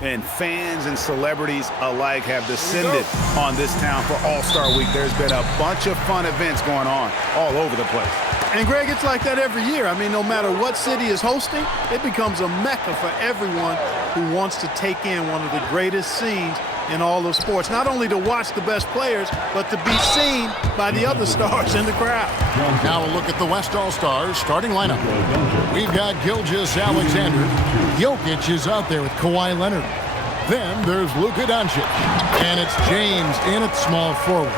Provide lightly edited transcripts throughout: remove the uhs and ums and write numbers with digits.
And fans and celebrities alike have descended on this town for All-Star Week. There's been a bunch of fun events going on all over the place. And, Greg, it's like that every year. I mean, no matter what city is hosting, it becomes a mecca for everyone who wants to take in one of the greatest scenes in all of sports. Not only to watch the best players, but to be seen by the other stars in the crowd. Now a look at the West All-Stars starting lineup. We've got Gilgeous-Alexander. Jokic is out there with Kawhi Leonard. Then there's Luka Doncic. And it's James in at small forward.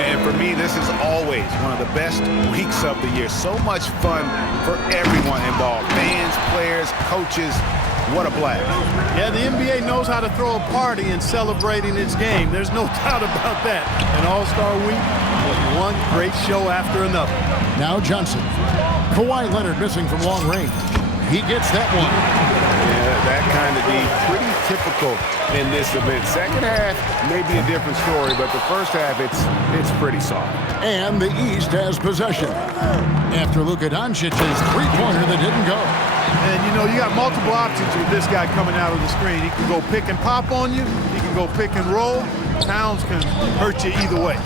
And for me, this is always one of the best weeks of the year. So much fun for everyone involved. Fans, players, coaches. What a blast. Yeah, the NBA knows how to throw a party in celebrating its game. There's no doubt about that. An All-Star Week was one great show after another. Now Johnson. Kawhi Leonard missing from long range. He gets that one. Yeah, that kind of D, pretty typical in this event. Second half may be a different story, but the first half, it's pretty soft. And the East has possession after Luka Doncic's three-pointer that didn't go. And, you know, you got multiple options with this guy coming out of the screen. He can go pick and pop on you. He can go pick and roll. Towns can hurt you either way.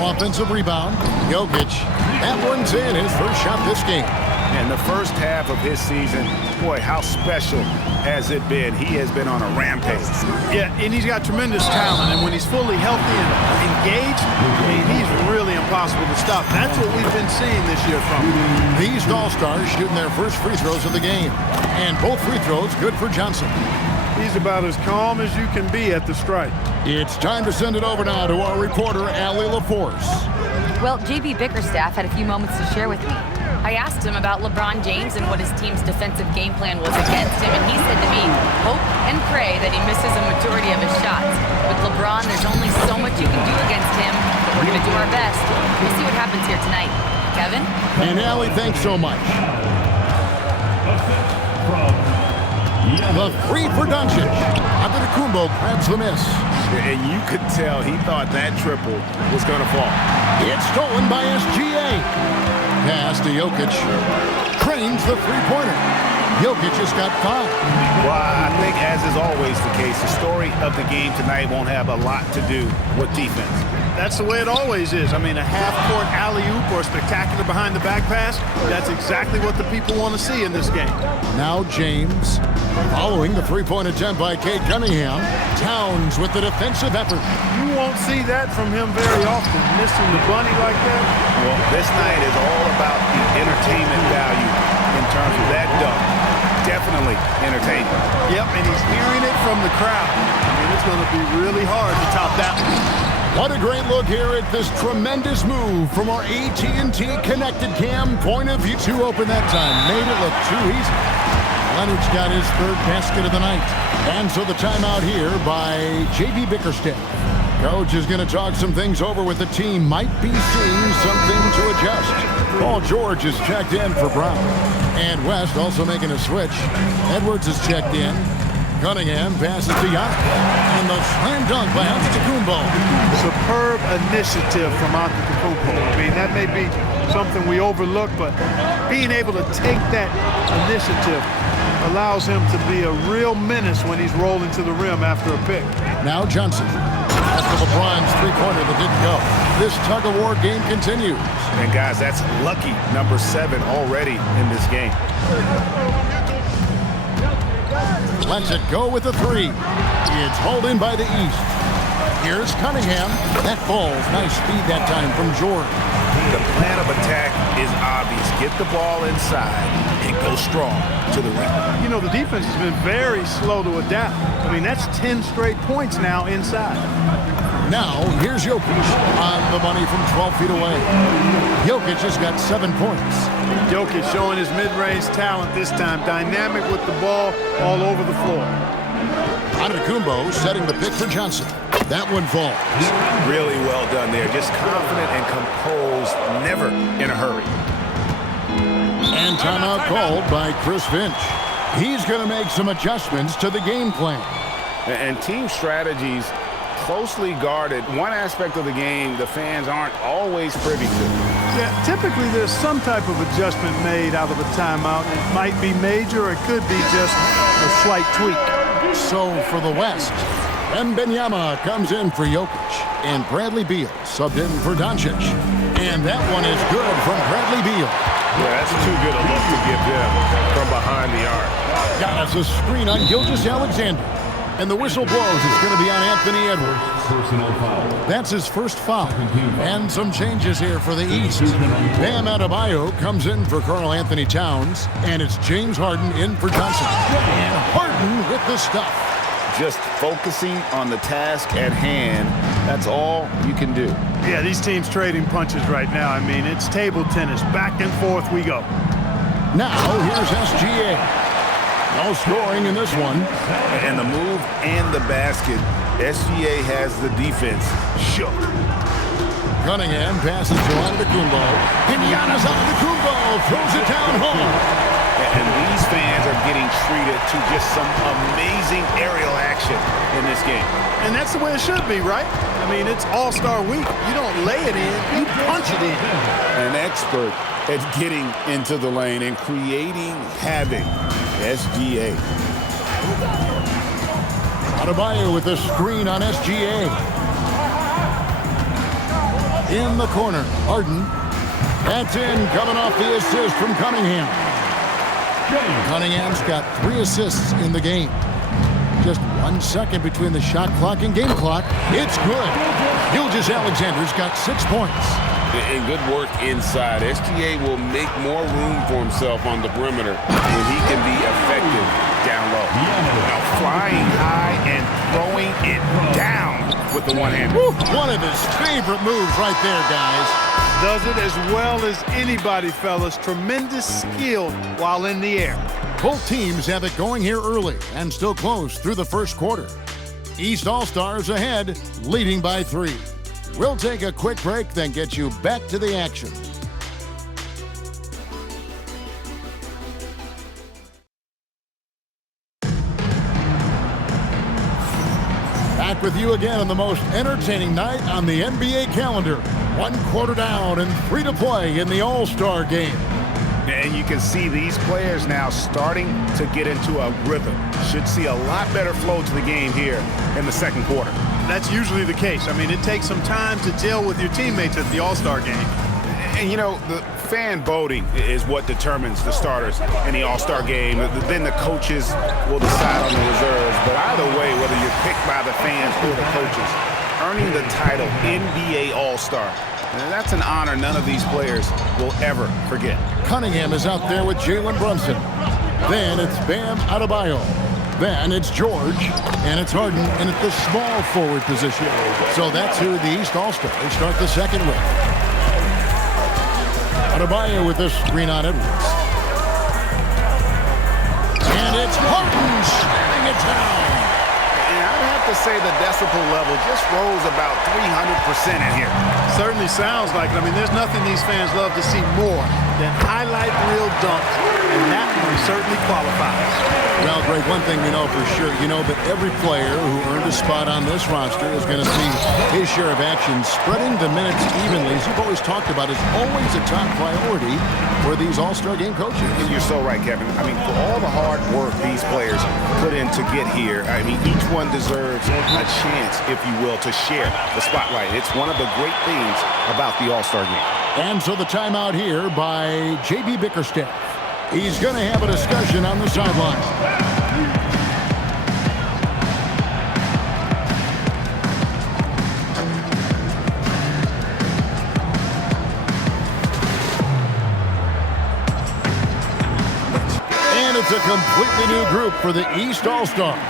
Offensive rebound. Jokic. That one's in, his first shot this game. And the first half of his season, boy, how special has it been? He has been on a rampage. Yeah, and he's got tremendous talent. And when he's fully healthy and engaged, I mean, he's really impossible to stop. That's what we've been seeing this year from him. These All-Stars shooting their first free throws of the game. And both free throws good for Johnson. He's about as calm as you can be at the stripe. It's time to send it over now to our reporter, Allie LaForce. Well, JB Bickerstaff had a few moments to share with me. I asked him about LeBron James and what his team's defensive game plan was against him, and he said to me, hope and pray that he misses a majority of his shots. With LeBron, there's only so much you can do against him, but we're going to do our best. We'll see what happens here tonight. Kevin? And Allie, thanks so much. The three for Doncic. Antetokounmpo grabs the miss. And you could tell he thought that triple was going to fall. It's stolen by SGA. Pass to Jokic. Trains the three-pointer. Jokic just got 5. Well, I think, as is always the case, the story of the game tonight won't have a lot to do with defense. That's the way it always is. I mean, a half-court alley-oop or a spectacular behind-the-back pass, that's exactly what the people want to see in this game. Now James, following the three-point attempt by Cade Cunningham. Towns with the defensive effort. You won't see that from him very often, missing the bunny like that. Well, this night is all about the entertainment value in terms of that dunk. Definitely entertaining. Yep, and he's hearing it from the crowd. I mean, it's going to be really hard to top that one. What a great look here at this tremendous move from our AT&T Connected Cam point of view. To open that time, made it look too easy. Leonard's got his third basket of the night. And so the timeout here by JB Bickerstaff. Coach is going to talk some things over with the team. Might be seeing something to adjust. Paul George is checked in for Brown. And West also making a switch. Edwards is checked in. Cunningham passes to Giannis. And the slam dunk by Antetokounmpo. Superb initiative from Antetokounmpo. I mean, that may be something we overlook, but being able to take that initiative allows him to be a real menace when he's rolling to the rim after a pick. Now Johnson. After LeBron's three-pointer that didn't go. This tug-of-war game continues. And, guys, that's lucky number 7 already in this game. Lets it go with the 3. It's hauled in by the East. Here's Cunningham. That falls. Nice speed that time from Jordan. The plan of attack is obvious. Get the ball inside and go strong to the rim. You know, the defense has been very slow to adapt. I mean, that's 10 straight points now inside. Now, here's Jokic on the money from 12 feet away. Jokic has got 7 points. Jokic showing his mid-range talent this time. Dynamic with the ball all over the floor. Antetokounmpo setting the pick for Johnson. That one falls. Really well done there. Just confident and composed, never in a hurry. And timeout called by Chris Finch. He's going to make some adjustments to the game plan. And team strategies closely guarded. One aspect of the game the fans aren't always privy to. Yeah, typically there's some type of adjustment made out of a timeout. It might be major or it could be just a slight tweak. So for the West, Wembanyama comes in for Jokic, and Bradley Beal subbed in for Doncic. And that one is good from Bradley Beal. Yeah, that's too good a look to give them from behind the arc. Got us a screen on Gilgeous-Alexander. And the whistle blows. It's going to be on Anthony Edwards. Personal foul. That's his first foul. And some changes here for the East. Bam Adebayo comes in for Karl Anthony Towns. And it's James Harden in for Johnson. And Harden with the stuff. Just focusing on the task at hand. That's all you can do. Yeah, these teams trading punches right now. I mean, it's table tennis. Back and forth we go. Now, here's SGA. No scoring in this one. And the move and the basket, SGA has the defense shook. Cunningham passes to Antetokounmpo. And Giannis Antetokounmpo throws it down home. And these fans are getting treated to just some amazing aerial action in this game. And that's the way it should be, right? I mean, it's All-Star Week. You don't lay it in, you punch it in. An expert at getting into the lane and creating havoc. SGA. Adebayo with the screen on SGA. In the corner, Harden. That's in, coming off the assist from Cunningham. Cunningham's got 3 assists in the game. Just 1 second between the shot clock and game clock. It's good. Gilgeous-Alexander's got 6 points. And good work inside. SGA will make more room for himself on the perimeter when he can be effective down low. Now flying high and throwing it down with the one-hander. One of his favorite moves right there, guys. Does it as well as anybody, fellas. Tremendous skill while in the air. Both teams have it going here early and still close through the first quarter. East All-Stars ahead, leading by 3. We'll take a quick break, then get you back to the action. Back with you again on the most entertaining night on the NBA calendar. 1 quarter down and 3 to play in the All-Star game. And you can see these players now starting to get into a rhythm. Should see a lot better flow to the game here in the second quarter. That's usually the case. I mean, it takes some time to gel with your teammates at the All-Star game. And, you know, the fan voting is what determines the starters in the All-Star game. Then the coaches will decide on the reserves. But either way, whether you're picked by the fans or the coaches, earning the title NBA All-Star, that's an honor none of these players will ever forget. Cunningham is out there with Jalen Brunson. Then it's Bam Adebayo. Then it's George, and it's Harden, and it's the small forward position. So that's who the East All-Stars start the second with. Adebayo with this screen on Edwards. And it's Harden shutting it down. And I have to say the decibel level just rose about 300% in here. Certainly sounds like it. I mean, there's nothing these fans love to see more than highlight reel dunks, and that one certainly qualifies. Well, Greg, one thing we know for sure, you know that every player who earned a spot on this roster is going to see his share of action. Spreading the minutes evenly, as you've always talked about, is always a top priority for these All-Star game coaches. And you're so right, Kevin. I mean, for all the hard work these players put in to get here, I mean, each one deserves a chance, if you will, to share the spotlight. It's one of the great things about the All-Star game. And so the timeout here by J.B. Bickerstaff. He's going to have a discussion on the sideline. And it's a completely new group for the East All-Stars.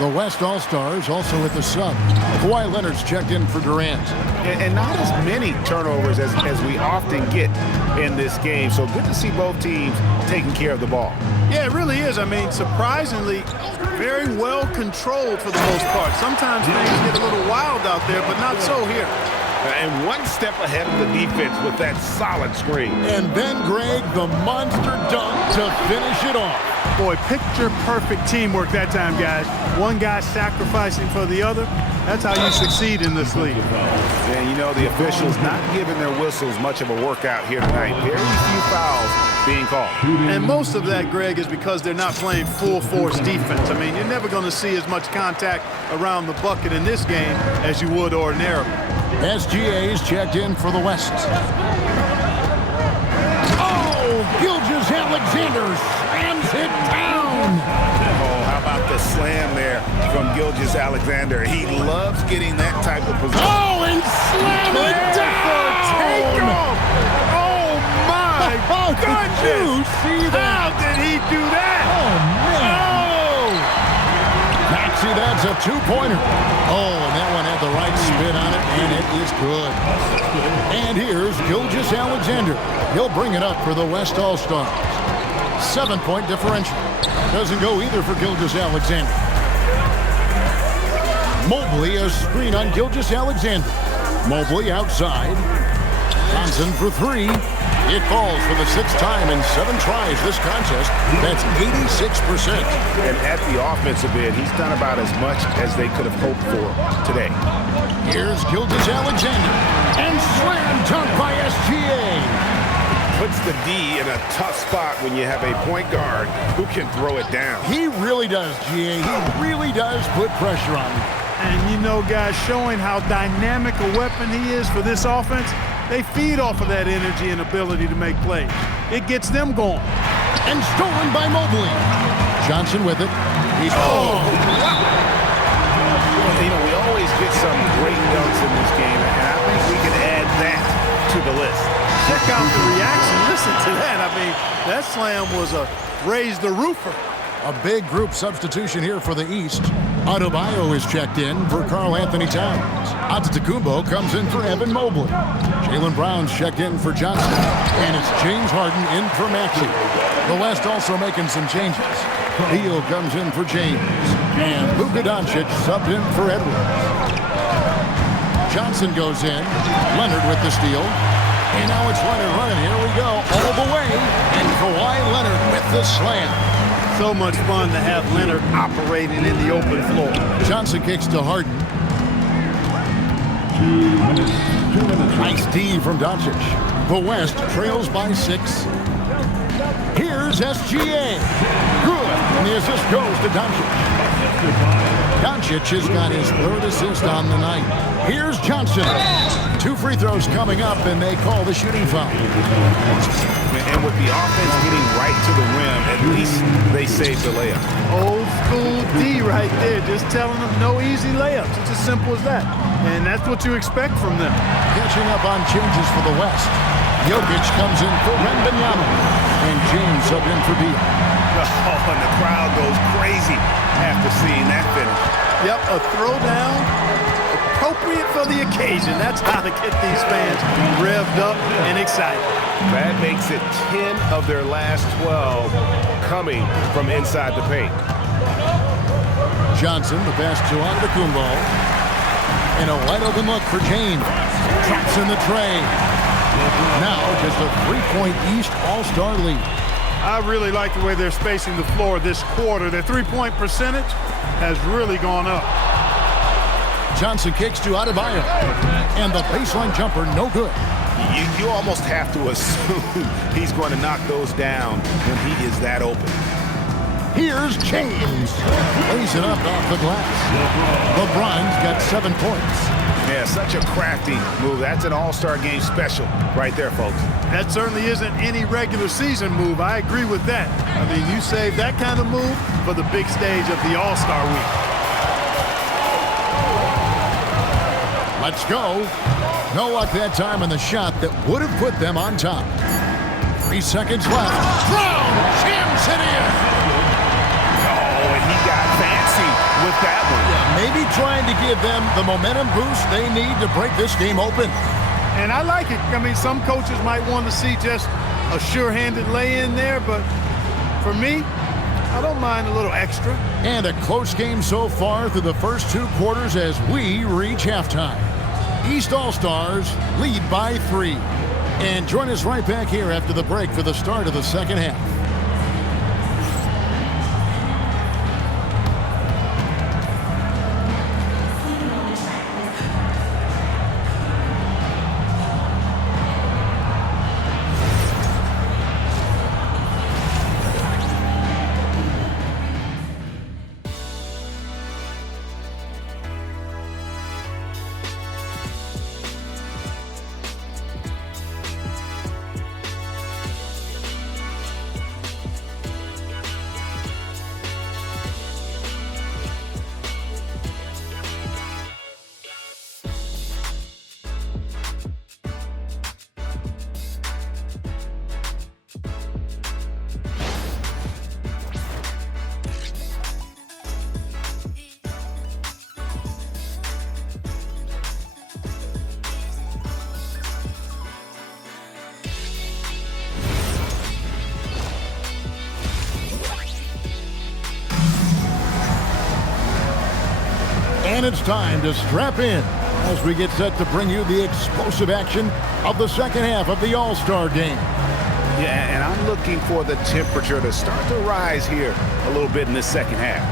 The West All-Stars also with the sub. Kawhi Leonard's checked in for Durant. And not as many turnovers as we often get in this game. So good to see both teams taking care of the ball. Yeah, it really is. I mean, surprisingly, very well controlled for the most part. Sometimes things get a little wild out there, but not so here. And one step ahead of the defense with that solid screen. And then, Greg, the monster dunk to finish it off. Boy, picture-perfect teamwork that time, guys. One guy sacrificing for the other. That's how you succeed in this league. And, you know, the officials not giving their whistles much of a workout here tonight. Very few fouls being called. And most of that, Greg, is because they're not playing full-force defense. I mean, you're never going to see as much contact around the bucket in this game as you would ordinarily. SGA's checked in for the West. Oh, Gilgeous-Alexander slams it down. Oh, how about the slam there from Gilgeous-Alexander? He loves getting that type of position. Oh, and slam it down. Take off. Oh, my goodness. Did you see that? How did he do that? Oh, man. Oh! Maxey, that's a two-pointer. Oh, and that one had the right spin on it, and it is good. And here's Gilgeous-Alexander. He'll bring it up for the West All-Stars. 7-point differential. Doesn't go either for Gilgeous-Alexander. Mobley, a screen on Gilgeous-Alexander. Mobley outside. Johnson for three. It falls for the sixth time in 7 tries this contest. That's 86%. And at the offensive end, he's done about as much as they could have hoped for today. Here's Gilgeous-Alexander. And slam dunk by SGA. Puts the D in a tough spot when you have a point guard who can throw it down. He really does, GA. He really does put pressure on him. And you know, guys, showing how dynamic a weapon he is for this offense, they feed off of that energy and ability to make plays. It gets them going. And stolen by Mobley. Johnson with it. He's You know, we always get some great dunks in this game, and I think we can add that to the list. Check out the reaction. Listen to that. I mean, that slam was a raise the roofer. a big group substitution here for the East. Adebayo is checked in for Karl Anthony Towns. Antetokounmpo comes in for Evan Mobley. Jaylen Brown's checked in for Johnson. And it's James Harden in for Maxey. The West also making some changes. Beal comes in for James. And Luka Doncic subbed in for Edwards. Johnson goes in. Leonard with the steal. And now it's Leonard running. Here we go. All the way. And Kawhi Leonard with the slam. So much fun to have Leonard operating in the open floor. Johnson kicks to Harden. Nice D from Doncic. The West trails by 6. Here's SGA. Good. And the assist goes to Doncic. Doncic has got his 3rd assist on the night. Here's Johnson. 2 free throws coming up, and they call the shooting foul. And with the offense getting right to the rim, at least they saved the layup. Old school D right there, just telling them no easy layups. It's as simple as that. And that's what you expect from them. Catching up on changes for the West. Jokic comes in for Wembanyama. And James subbed in for Beal. Oh, and the crowd goes crazy after seeing that finish. Yep, a throwdown appropriate for the occasion. That's how to get these fans revved up and excited. That makes it 10 of their last 12 coming from inside the paint. Johnson, the pass to Antetokounmpo. And a wide open look for James. Traps in the tray. Now just a 3-point East All-Star lead. I really like the way they're spacing the floor this quarter. Their 3-point percentage has really gone up. Johnson kicks to Adebayo. And the baseline jumper, no good. You almost have to assume he's going to knock those down when he is that open. Here's James. Lays it up off the glass. LeBron's got 7 points. Yeah, such a crafty move. That's an all-star game special right there, folks. That certainly isn't any regular season move. I agree with that. I mean, you save that kind of move for the big stage of the All-Star week. Let's go. No luck that time in the shot that would have put them on top. 3 seconds left. Brown jams it in. Oh, and he got fancy with that one. Yeah, maybe trying to give them the momentum boost they need to break this game open. And I like it. I mean, some coaches might want to see just a sure-handed lay-in there, but for me, I don't mind a little extra. And a close game so far through the first 2 quarters as we reach halftime. East All-Stars lead by 3. And join us right back here after the break for the start of the second half. And it's time to strap in as we get set to bring you the explosive action of the second half of the All-Star game. Yeah, and I'm looking for the temperature to start to rise here a little bit in this second half.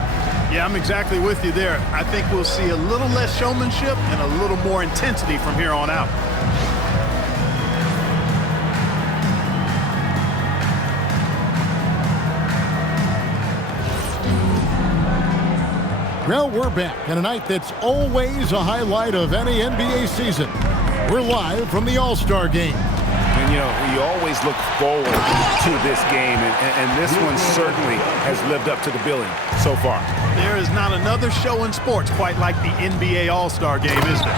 Yeah, I'm exactly with you there. I think we'll see a little less showmanship and a little more intensity from here on out. Well, we're back on a night that's always a highlight of any NBA season. We're live from the All-Star game. And, you know, you always look forward to this game, and this one certainly has lived up to the billing so far. There is not another show in sports quite like the NBA All-Star game, is there?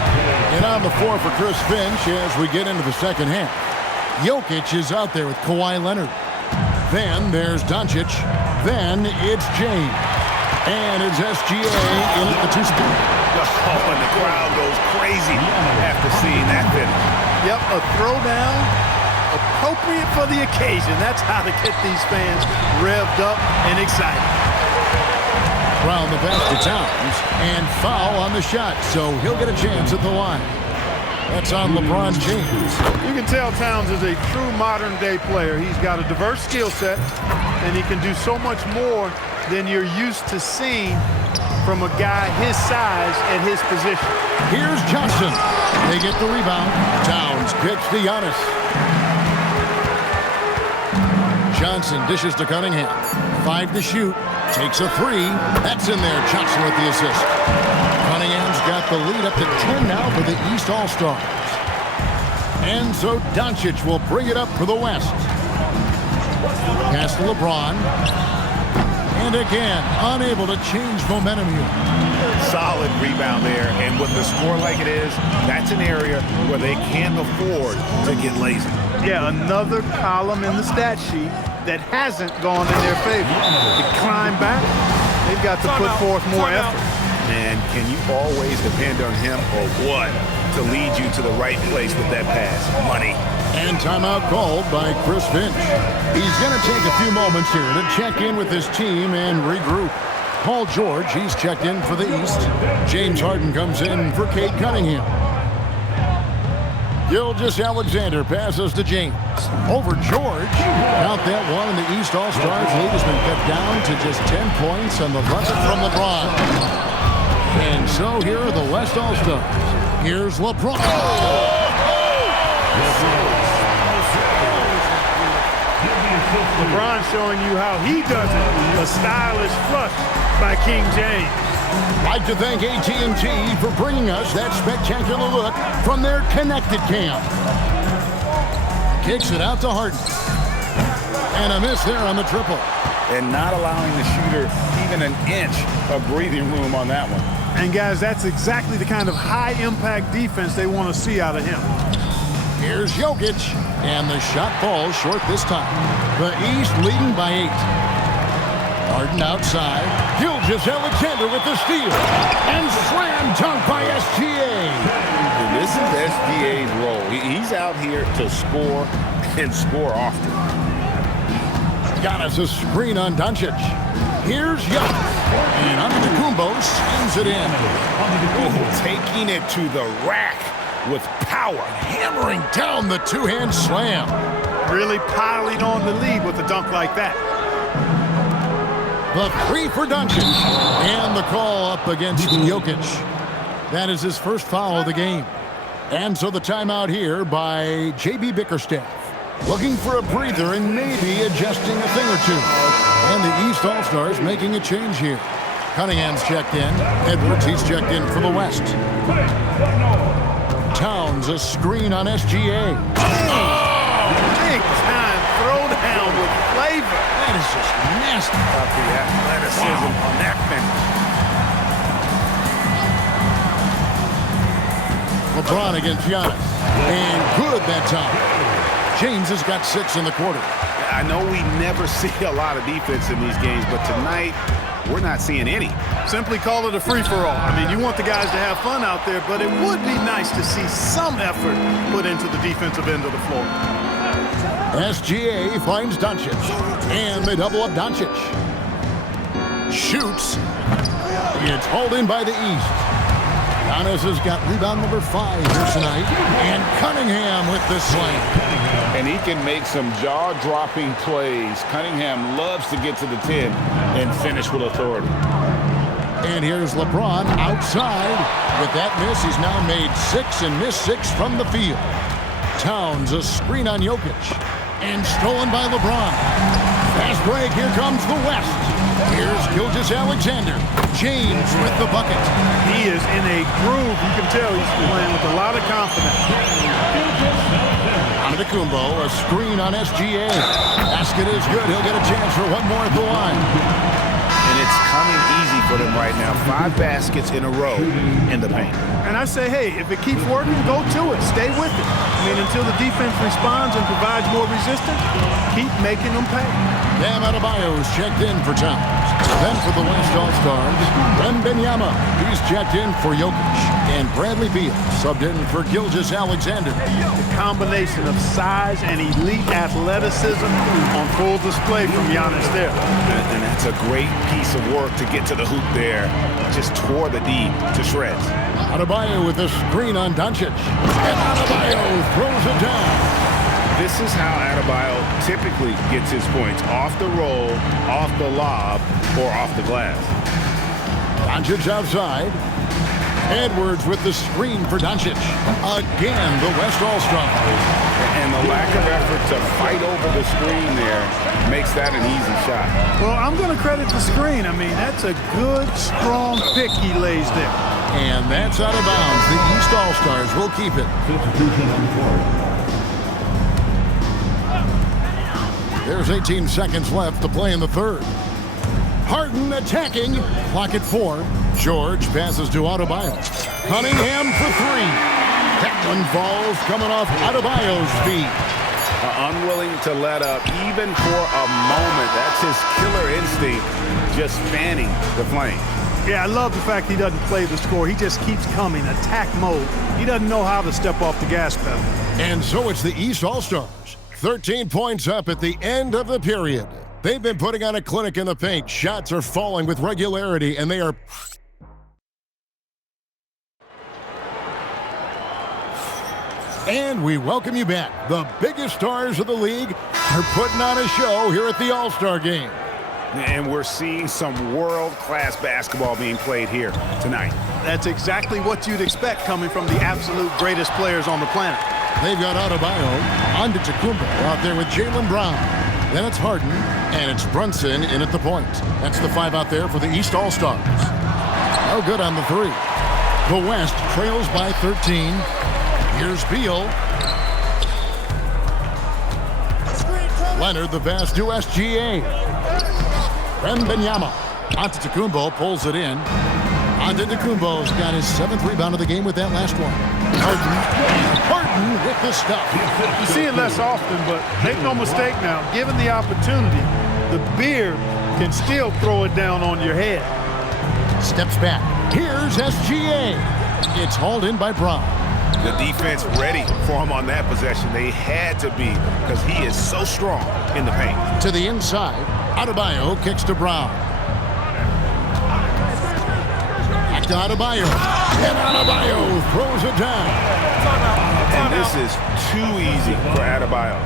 And on the floor for Chris Finch as we get into the second half. Jokic is out there with Kawhi Leonard. Then there's Doncic. Then it's James. And it's SGA in at the two spot. Oh, and the crowd goes crazy after seeing that finish. Yep, a throwdown appropriate for the occasion. That's how to get these fans revved up and excited. Round the basket Towns and foul on the shot, so he'll get a chance at the line. That's on LeBron James. You can tell Towns is a true modern-day player. He's got a diverse skill set, and he can do so much more than you're used to seeing from a guy his size at his position. Here's Johnson. They get the rebound. Towns kicks to Giannis. Johnson dishes to Cunningham. 5 to shoot. Takes a 3. That's in there. Johnson with the assist. Cunningham's got the lead up to 10 now for the East All-Stars. And so Doncic will bring it up for the West. Pass to LeBron. And again, unable to change momentum here. Solid rebound there, and with the score like it is, that's an area where they can't afford to get lazy. Yeah, another column in the stat sheet that hasn't gone in their favor. To climb back, they've got to put forth more effort. And can you always depend on him or what to lead you to the right place with that pass? Money. And timeout called by Chris Finch. He's going to take a few moments here to check in with his team and regroup. Paul George, he's checked in for the East. James Harden comes in for Cade Cunningham. Gilgeous-Alexander passes to James. Over George. Count that one, and the East All-Stars lead has been cut down to just 10 points on the bucket from LeBron. And so here are the West All-Stars. Here's LeBron. LeBron showing you how he does it. A stylish flush by King James. Like to thank AT&T for bringing us that spectacular look from their connected cam. Kicks it out to Harden. And a miss there on the triple. And not allowing the shooter even an inch of breathing room on that one. And guys, that's exactly the kind of high-impact defense they want to see out of him. Here's Jokic, and the shot falls short this time. The East leading by 8. Harden outside. Gilgeous-Alexander with the steal. And slam dunk by SGA. And this is SGA's role. He's out here to score and score often. Giannis a screen on Doncic. Here's Giannis. And Antetokounmpo slams it in. Oh, taking it to the rack with power. Hammering down the two-hand slam. Really piling on the lead with a dunk like that. The 3 for Doncic. And the call up against Jokic. That is his first foul of the game. And so the timeout here by J.B. Bickerstaff. Looking for a breather and maybe adjusting a thing or two. And the East All-Stars making a change here. Cunningham's checked in. Edwards, he's checked in for the West. Towns a screen on SGA. Big time throwdown with flavor. That is just nasty. About the athleticism on that finish. LeBron against Giannis. And good that time. James has got 6 in the quarter. I know we never see a lot of defense in these games, but tonight we're not seeing any. Simply call it a free-for-all. I mean, you want the guys to have fun out there, but it would be nice to see some effort put into the defensive end of the floor. SGA finds Doncic. And they double up Doncic. Shoots. It's hauled in by the East. Giannis has got rebound number 5 here tonight. And Cunningham with the slam. And he can make some jaw-dropping plays. Cunningham loves to get to the 10 and finish with authority. And here's LeBron outside. With that miss, he's now made 6 and missed 6 from the field. Towns, a screen on Jokic. And stolen by LeBron. Fast break, here comes the West. Here's Gilgeous-Alexander. James with the bucket. He is in a groove. You can tell he's playing with a lot of confidence. Antetokounmpo, a screen on SGA. Basket is good. He'll get a chance for one more at the line. And it's coming easy for them right now. 5 baskets in a row in the paint. And I say, hey, if it keeps working, go to it. Stay with it. I mean, until the defense responds and provides more resistance, keep making them pay. Bam Adebayo's checked in for Towns. Then for the West All-Stars, Wembanyama. He's checked in for Jokic. And Bradley Beal subbed in for Gilgeous-Alexander. The combination of size and elite athleticism on full display from Giannis there. And that's a great piece of work to get to the hoop there. Just tore the D to shreds. Adebayo with a screen on Doncic. And Adebayo throws it down. This is how Adebayo typically gets his points. Off the roll, off the lob, or off the glass. Doncic outside. Edwards with the screen for Doncic. Again, the West All-Stars. And the lack of effort to fight over the screen there makes that an easy shot. Well, I'm going to credit the screen. I mean, that's a good, strong pick he lays there. And that's out of bounds. The East All-Stars will keep it. There's 18 seconds left to play in the third. Harden attacking. Clock at 4. George passes to Adebayo. Cunningham for 3. That one falls coming off Adebayo's feet. Unwilling to let up even for a moment. That's his killer instinct, just fanning the flame. Yeah, I love the fact he doesn't play the score. He just keeps coming, attack mode. He doesn't know how to step off the gas pedal. And so it's the East All-Stars. 13 points up at the end of the period. They've been putting on a clinic in the paint. Shots are falling with regularity, and they are... And we welcome you back. The biggest stars of the league are putting on a show here at the All-Star Game. And we're seeing some world-class basketball being played here tonight. That's exactly what you'd expect coming from the absolute greatest players on the planet. They've got Adebayo, Antetokounmpo out there with Jaylen Brown. Then it's Harden, and it's Brunson in at the point. That's the 5 out there for the East All-Stars. No good on the 3. The West trails by 13. Here's Beal. Leonard, the pass to SGA. Wembanyama. Antetokounmpo pulls it in. Antetokounmpo's got his 7th rebound of the game with that last one. Harden with the stuff. You see it less often, but make no mistake now, given the opportunity, the beard can still throw it down on your head. Steps back. Here's SGA. It's hauled in by Brown. The defense ready for him on that possession. They had to be because he is so strong in the paint. To the inside, Adebayo kicks to Brown. Back to Adebayo. And Adebayo throws it down. And this is too easy for Adebayo.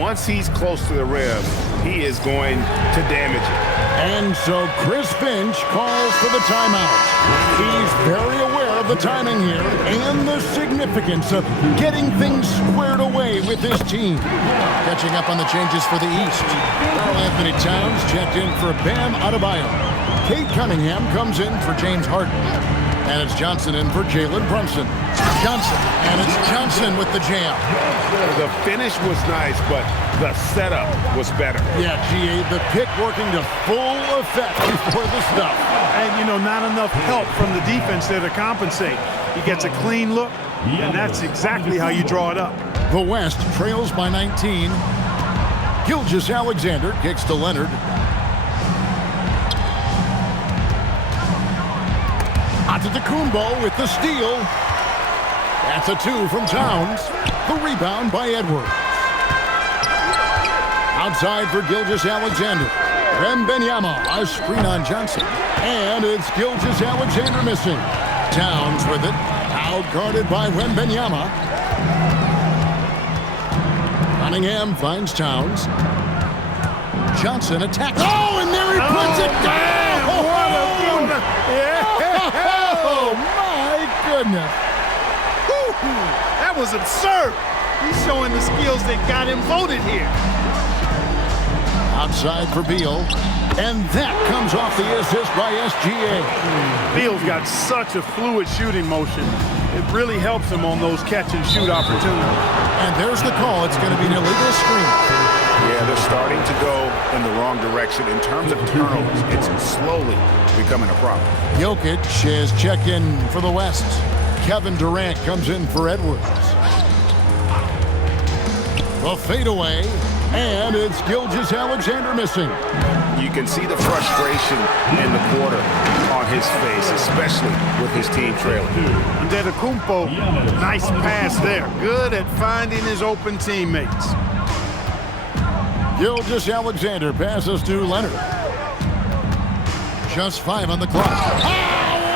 Once he's close to the rim, he is going to damage it. And so Chris Finch calls for the timeout. He's very aware of the timing here and the significance of getting things squared away with his team. Catching up on the changes for the East. Karl Anthony Towns checked in for Bam Adebayo. Kate Cunningham comes in for James Harden. And it's Johnson in for Jalen Brunson. Johnson, and it's Johnson with the jam. The finish was nice, but the setup was better. Yeah, GA, the pick working to full effect before the stuff. And, you know, not enough help from the defense there to compensate. He gets a clean look, and that's exactly how you draw it up. The West trails by 19. Gilgeous-Alexander kicks to Leonard. Antetokounmpo with the steal. That's a 2 from Towns. The rebound by Edwards. Outside for Gilgeous-Alexander. Wembanyama, a screen on Johnson. And it's Gilgeous-Alexander missing. Towns with it. Out guarded by Wembanyama. Cunningham finds Towns. Johnson attacks. Oh, and there he puts it down! Oh, my goodness. That was absurd. He's showing the skills that got him voted here. Outside for Beal. And that comes off the assist by SGA. Beal's got such a fluid shooting motion. It really helps him on those catch-and-shoot opportunities. And there's the call. It's going to be an illegal screen. Yeah, they're starting to go in the wrong direction. In terms of turnovers, it's slowly becoming a problem. Jokic is check-in for the West. Kevin Durant comes in for Edwards. The fadeaway, and it's Gilgeous-Alexander missing. You can see the frustration in the quarter on his face, especially with his team trailing. Antetokounmpo, nice pass there. Good at finding his open teammates. Gilgeous-Alexander passes to Leonard. Just 5 on the clock. Oh,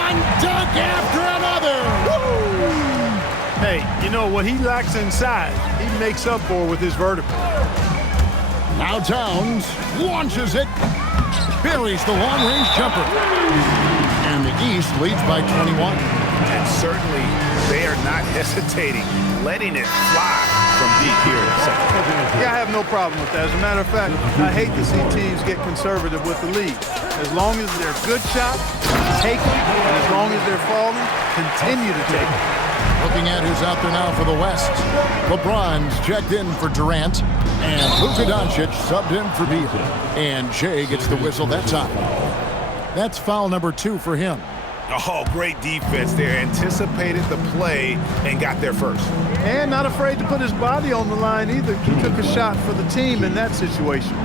one dunk after another! Woo! Hey, you know what he lacks inside, he makes up for with his vertical. Now Towns launches it, buries the long-range jumper. And the East leads by 21. And certainly they are not hesitating, letting it fly from deep here in the second. Yeah, I have no problem with that. As a matter of fact, I hate to see teams get conservative with the lead. As long as they're good shots, take them. And as long as they're falling, continue to take them. Looking at who's out there now for the West. LeBron's checked in for Durant. And Luka Doncic subbed in for Beal. And Jay gets the whistle that time. That's foul number 2 for him. Oh, great defense there. Anticipated the play and got there first. And not afraid to put his body on the line either. He took a shot for the team in that situation.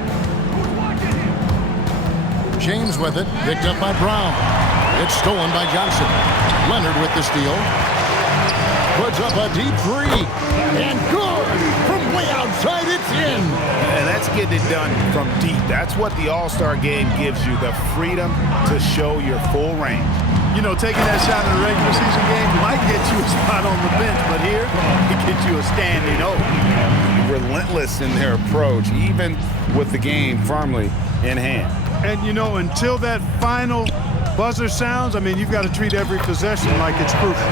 James with it, picked up by Brown. It's stolen by Johnson. Leonard with the steal. Puts up a deep 3. And good! From way outside, it's in! And that's getting it done from deep. That's what the All-Star game gives you, the freedom to show your full range. You know, taking that shot in a regular season game might get you a spot on the bench, but here, it gets you a standing O. Relentless in their approach, even with the game firmly in hand. And, you know, until that final buzzer sounds, I mean, you've got to treat every possession like it's crucial.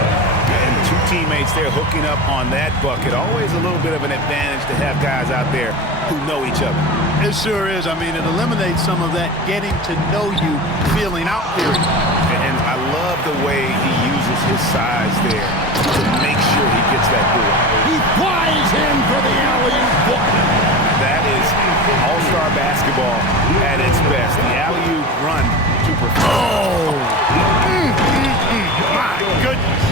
And 2 teammates there hooking up on that bucket. Always a little bit of an advantage to have guys out there who know each other. It sure is. I mean, it eliminates some of that getting to know you feeling out period. And I love the way he uses his size there to make sure he gets that board. He flies in for the alley-oop. That is all-star basketball at its best. The alley-oop run to perfection. My goodness.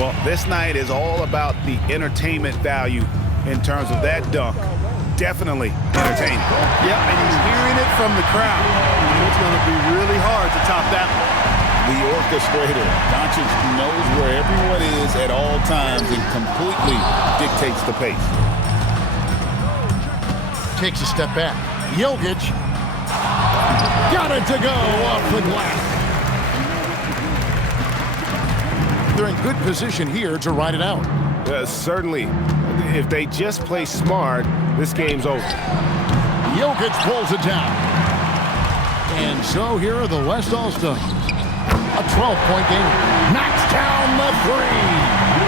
Well, this night is all about the entertainment value in terms of that dunk. Definitely entertaining. Yep, and he's hearing it from the crowd. It's going to be really hard to top that one. The orchestrator, Doncic, knows where everyone is at all times and completely dictates the pace. Takes a step back. Jokic got it to go off the glass. They're in good position here to ride it out. Certainly, if they just play smart, this game's over. Jokic pulls it down. And so here are the West All-Stars. A 12-point game. Knocks down the 3.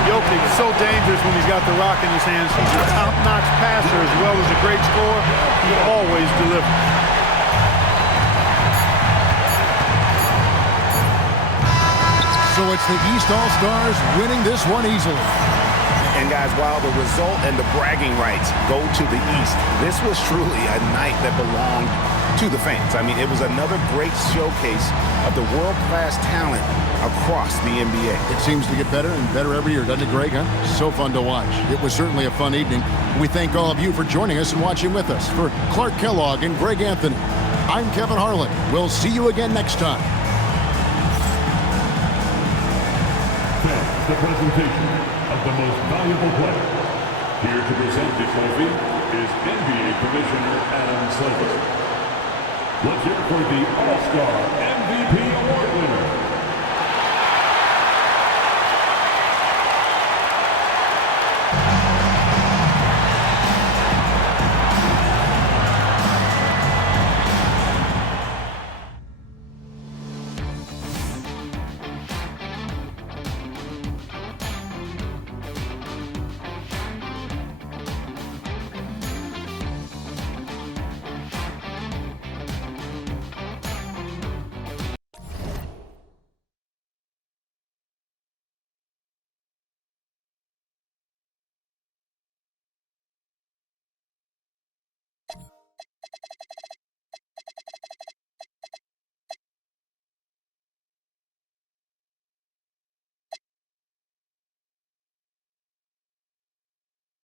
Jokic is so dangerous when he's got the rock in his hands. He's a top-notch passer as well as a great scorer. He always delivers. So it's the East All-Stars winning this one easily. And guys, while the result and the bragging rights go to the East, this was truly a night that belonged to the fans. I mean, it was another great showcase of the world-class talent across the NBA. It seems to get better and better every year, doesn't it, Greg? Huh? So fun to watch. It was certainly a fun evening. We thank all of you for joining us and watching with us. For Clark Kellogg and Greg Anthony, I'm Kevin Harlan. We'll see you again next time. That's the presentation of the most valuable player. Here to present the trophy is NBA Commissioner Adam Silver. Let's hear for the All-Star MVP Award winner,